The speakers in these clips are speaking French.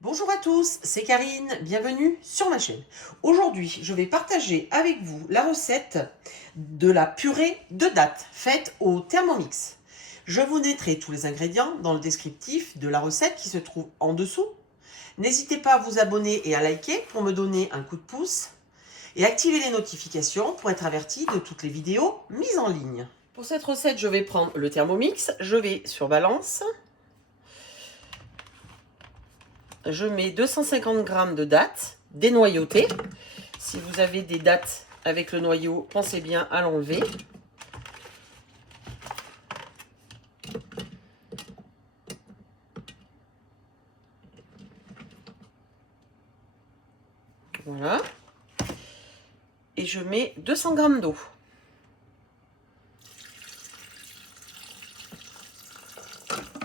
Bonjour à tous, c'est Karine, bienvenue sur ma chaîne. Aujourd'hui, je vais partager avec vous la recette de la purée de dattes faite au Thermomix. Je vous mettrai tous les ingrédients dans le descriptif de la recette qui se trouve en dessous. N'hésitez pas à vous abonner et à liker pour me donner un coup de pouce et activer les notifications pour être averti de toutes les vidéos mises en ligne. Pour cette recette, je vais prendre le Thermomix, je vais sur Balance. Je mets 250 g de dattes dénoyautées. Si vous avez des dattes avec le noyau, pensez bien à l'enlever. Voilà. Et je mets 200 g d'eau.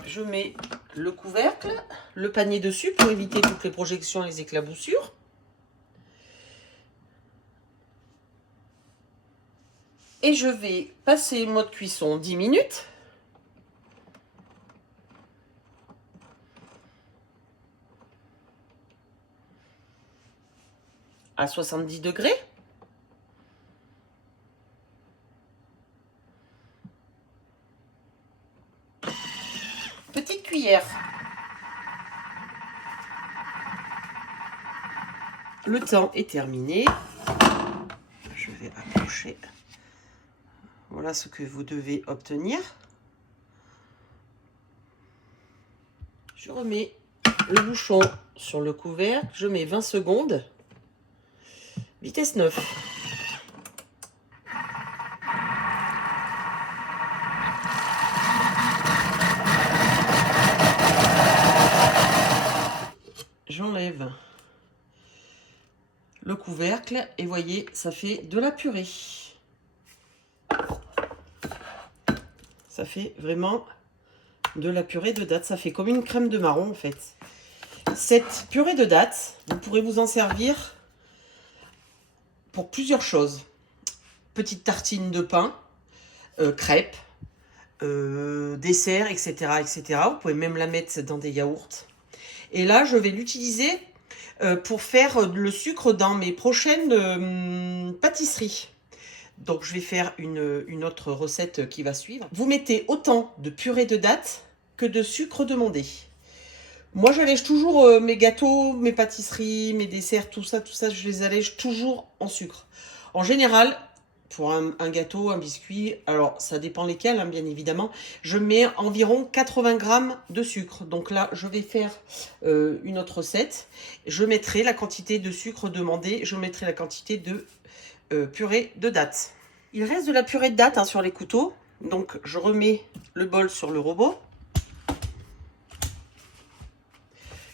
Je mets le couvercle, le panier dessus pour éviter toutes les projections et les éclaboussures. Et je vais passer mode cuisson 10 minutes. À 70 degrés. Petite cuillère. Le temps est terminé. Je vais approcher. Voilà ce que vous devez obtenir. Je remets le bouchon sur le couvercle. Je mets 20 secondes. Vitesse 9. J'enlève le couvercle et voyez, ça fait de la purée. Ça fait vraiment de la purée de dattes. Ça fait comme une crème de marron en fait. Cette purée de dattes, vous pourrez vous en servir pour plusieurs choses. Petite tartine de pain, crêpes, dessert, etc., etc. Vous pouvez même la mettre dans des yaourts. Et là, je vais l'utiliser pour faire le sucre dans mes prochaines pâtisseries. Donc, je vais faire une autre recette qui va suivre. Vous mettez autant de purée de dattes que de sucre demandé. Moi, j'allège toujours mes gâteaux, mes pâtisseries, mes desserts, tout ça, je les allège toujours en sucre. En général, pour un gâteau, un biscuit, alors ça dépend lesquels, hein, bien évidemment, je mets environ 80 g de sucre. Donc là, je vais faire une autre recette. Je mettrai la quantité de sucre demandée, je mettrai la quantité de purée de dattes. Il reste de la purée de dattes hein, sur les couteaux. Donc je remets le bol sur le robot.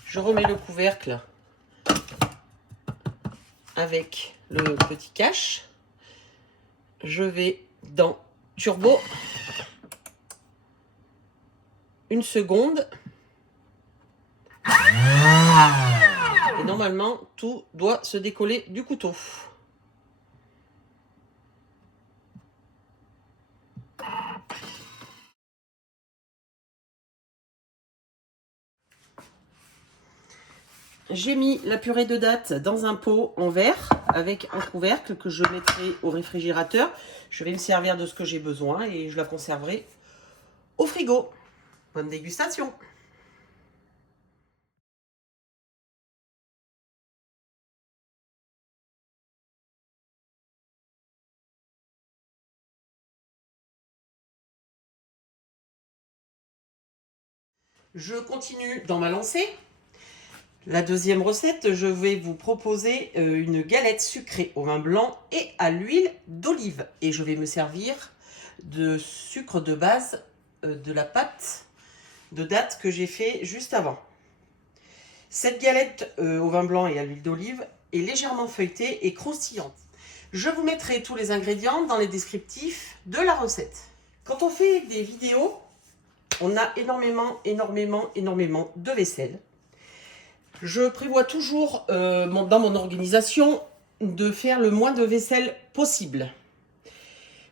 Je remets le couvercle avec le petit cache. Je vais dans Turbo. Une seconde. Et normalement, tout doit se décoller du couteau. J'ai mis la purée de dattes dans un pot en verre avec un couvercle que je mettrai au réfrigérateur. Je vais me servir de ce que j'ai besoin et je la conserverai au frigo. Bonne dégustation! Je continue dans ma lancée. La deuxième recette, je vais vous proposer une galette sucrée au vin blanc et à l'huile d'olive. Et je vais me servir de sucre de base de la pâte de dattes que j'ai fait juste avant. Cette galette au vin blanc et à l'huile d'olive est légèrement feuilletée et croustillante. Je vous mettrai tous les ingrédients dans les descriptifs de la recette. Quand on fait des vidéos, on a énormément de vaisselle. Je prévois toujours dans mon organisation de faire le moins de vaisselle possible.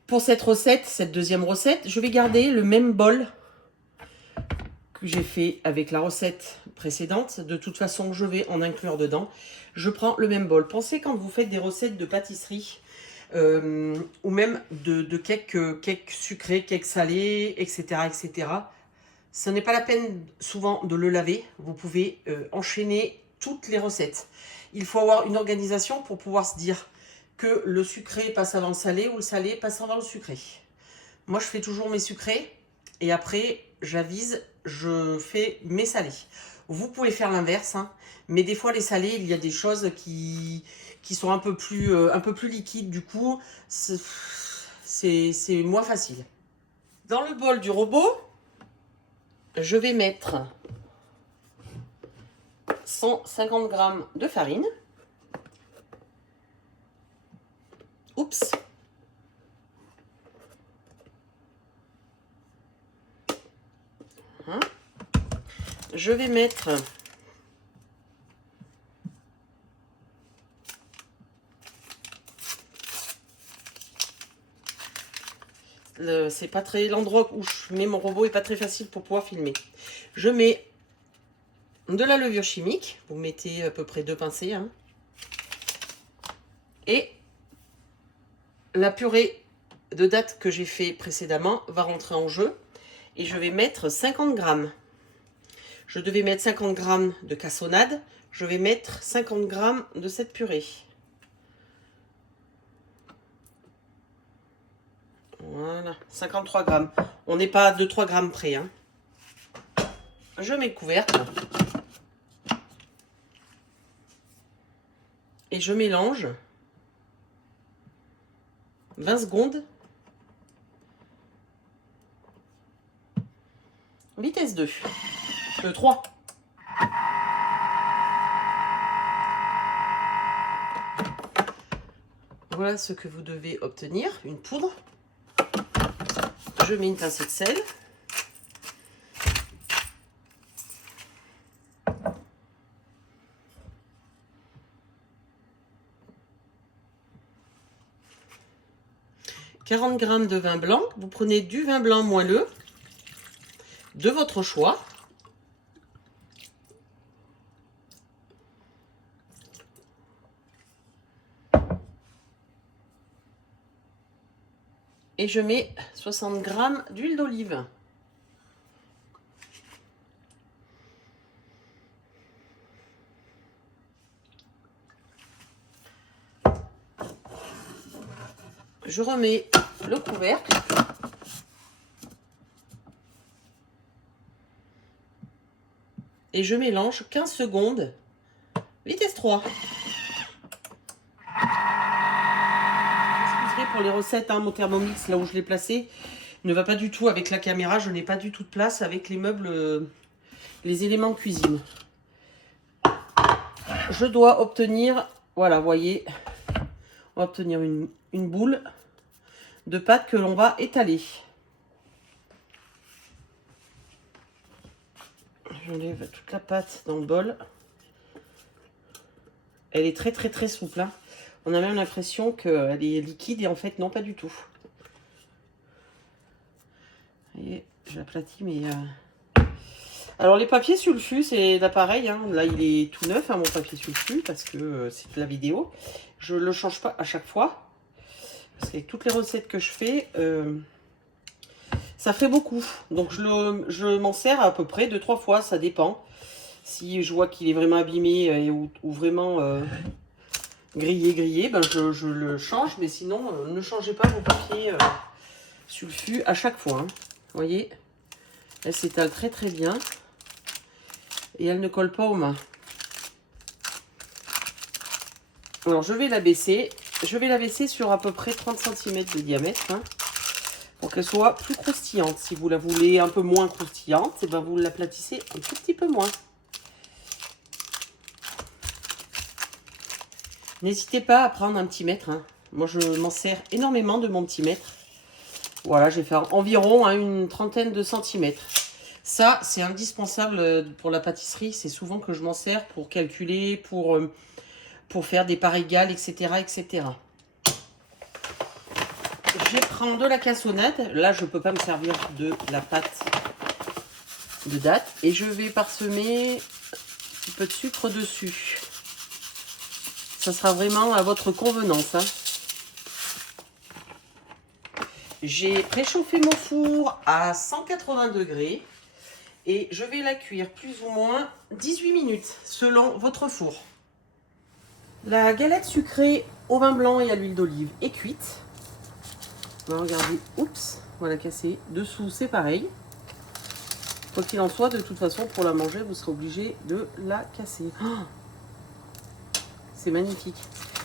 Pour cette recette, cette deuxième recette, je vais garder le même bol que j'ai fait avec la recette précédentes. De toute façon, je vais en inclure dedans. Je prends le même bol. Pensez quand vous faites des recettes de pâtisserie ou même de cakes sucrés, cakes salés, etc., etc. Ce n'est pas la peine souvent de le laver. Vous pouvez enchaîner toutes les recettes. Il faut avoir une organisation pour pouvoir se dire que le sucré passe avant le salé ou le salé passe avant le sucré. Moi, je fais toujours mes sucrés et après, j'avise, je fais mes salés. Vous pouvez faire l'inverse, hein, mais des fois, les salés, il y a des choses qui sont un peu plus liquides. Du coup, c'est moins facile. Dans le bol du robot, je vais mettre 150 g de farine. Oups. Je vais mettre c'est pas très, l'endroit où je mets mon robot est pas très facile pour pouvoir filmer. Je mets de la levure chimique, vous mettez à peu près 2 pincées, hein. Et la purée de dattes que j'ai fait précédemment va rentrer en jeu et je vais mettre 50 g. Je devais mettre 50 g de cassonade, je vais mettre 50 g de cette purée. Voilà, 53 g. On n'est pas à 2-3 g près, hein. Je mets le couvercle. Et je mélange 20 secondes. Vitesse 2. 3. Voilà ce que vous devez obtenir, une poudre. Je mets une pincée de sel. « 40 g de vin blanc. Vous prenez du vin blanc moelleux de votre choix. Et je mets 60 g d'huile d'olive. Je remets le couvercle. Et je mélange 15 secondes. Vitesse 3. Excusez pour les recettes, hein, mon Thermomix, là où je l'ai placé, ne va pas du tout avec la caméra. Je n'ai pas du tout de place avec les meubles, les éléments de cuisine. Je dois obtenir, voilà, vous voyez, on va obtenir une boule de pâte que l'on va étaler. J'enlève toute la pâte dans le bol. Elle est très souple, hein. On a même l'impression qu'elle est liquide et en fait non, pas du tout. Et j'aplatis mais alors les papiers sulfus c'est l'appareil, hein. Là il est tout neuf, hein, mon papier sulfus, parce que c'est de la vidéo. Je le change pas à chaque fois parce qu'avec toutes les recettes que je fais, ça fait beaucoup. Donc je m'en sers à peu près 2-3 fois, ça dépend. Si je vois qu'il est vraiment abîmé ou vraiment grillé, ben je le change. Mais sinon, ne changez pas vos papiers sulfus à chaque fois, hein. Vous voyez, elle s'étale très bien. Et elle ne colle pas aux mains. Alors je vais la baisser. Je vais la baisser sur à peu près 30 cm de diamètre, hein, pour qu'elle soit plus croustillante. Si vous la voulez un peu moins croustillante, et ben vous l'aplatissez un tout petit peu moins. N'hésitez pas à prendre un petit mètre, hein. Moi, je m'en sers énormément de mon petit mètre. Voilà, je vais faire environ, hein, une trentaine de centimètres. Ça, c'est indispensable pour la pâtisserie. C'est souvent que je m'en sers pour calculer, pour faire des parts égales, etc., etc. Je prends de la cassonade. Là, je ne peux pas me servir de la pâte de dattes. Et je vais parsemer petit peu de sucre dessus. Ça sera vraiment à votre convenance, hein. J'ai préchauffé mon four à 180 degrés et je vais la cuire plus ou moins 18 minutes selon votre four. La galette sucrée au vin blanc et à l'huile d'olive est cuite. Regardez, oups, voilà cassé. Dessous, c'est pareil. Quoi qu'il en soit, de toute façon, pour la manger, vous serez obligé de la casser. Oh, c'est magnifique.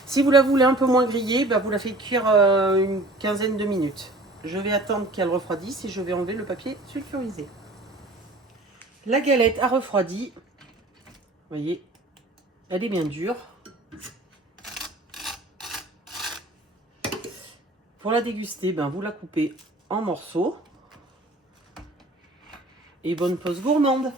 Si vous la voulez un peu moins grillée, bah, vous la faites cuire une quinzaine de minutes. Je vais attendre qu'elle refroidisse et je vais enlever le papier sulfurisé. La galette a refroidi. Vous voyez, elle est bien dure. Pour la déguster, ben, vous la coupez en morceaux. Et bonne pause gourmande!